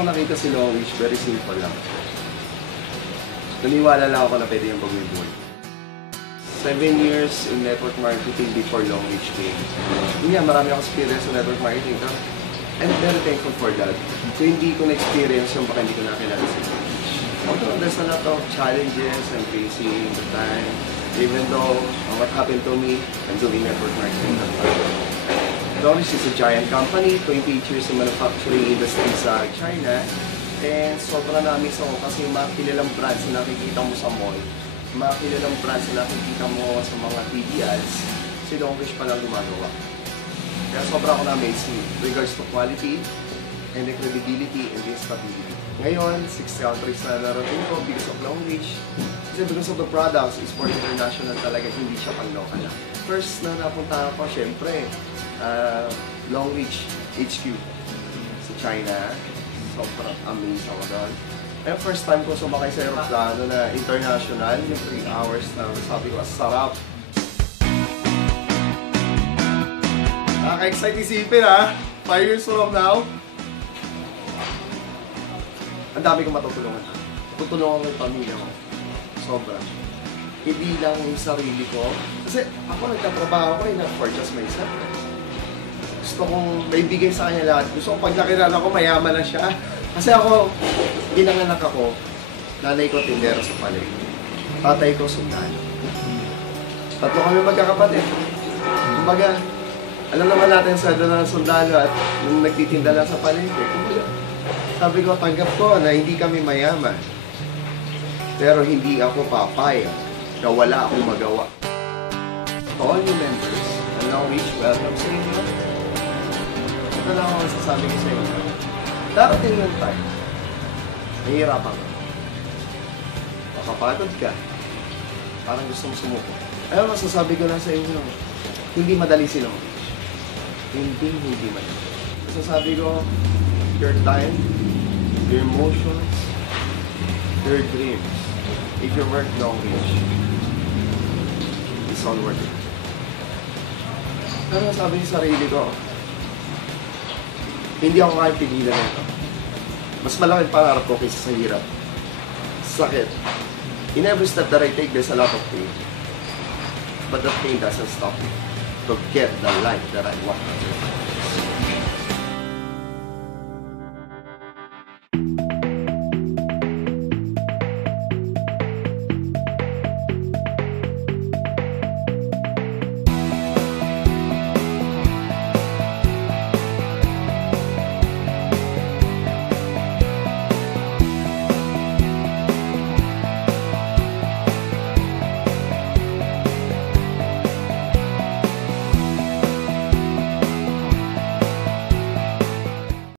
ko nakita si Long Reach, very simple lang. Naniwala lang ako na pwede yung baguhin buhay. 7 years in network marketing before Long Reach came. Yun nga, marami akong experience sa network marketing. I'm very thankful for that. Kung hindi ko na-experience yung baka hindi ko nakilala si Long Reach. Although there's a lot of challenges I'm facing at the time. Even though what happened to me, I'm doing network marketing at the time. Long Reach is a giant company, 28 years in manufacturing industry sa China. And sobrang na-miss ako kasi yung mga kilalang brands na nakikita mo sa mall, mga kilalang brands na nakikita mo sa mga TV ads, si Long Reach pa lang gumagawa. Kaya sobrang ako na-miss regards to quality, and the credibility, and the stability. Ngayon, 6 countries na narating ko because of Long Reach. Kasi because of the products, is for international talaga, hindi siya pang-local lang. First na napunta ako, syempre, Long Reach HQ sa China. Sobrang amazed ako doon. Eh, first time ko sumakay sa aeroplano na international, yung 3 hours na sabi ko, sarap. Nakaka-excite isipin ha, 5 years from now. Ang dami kong matutulungan. Tutulungan ko yung pamilya ko. Sobra. Hindi lang yung sarili ko. Kasi ako nagtatrabaho ko not for just myself. Gusto kong maibigay sa kanya lahat. Gusto kong pag nakilala ko, mayaman na siya. Kasi ako, ginanganak ako, nanay ko tindero sa palengke. Tatay ko sundalo. Tatlo kami magkakapatid. Kumbaga, alam naman natin sa ng sundalo at nung nagtitinda lang sa palengke. Kumbaga, sabi ko, tanggap ko na hindi kami mayaman. Pero hindi ako papayag na wala akong magawa. To all new members, and Long Reach, welcome sa inyo. Ito lang ako masasabi ko sa inyo. Darating yung time, nahihirapan ka. Makapagod ka. Parang gusto mong sumuko. Ayaw, masasabi ko lang sa inyo, hindi madali si Long Reach. Hindi madali. Masasabi ko, your time, your emotions, your dreams, if you work Long Reach, it's all worth it. Pero sabi sa sarili ko, hindi ako kaya pigilan nito. Mas malaking pangarap ko kaysa sa hirap. Sakit. In every step that I take, there's a lot of pain. But that pain doesn't stop me to get the life that I want.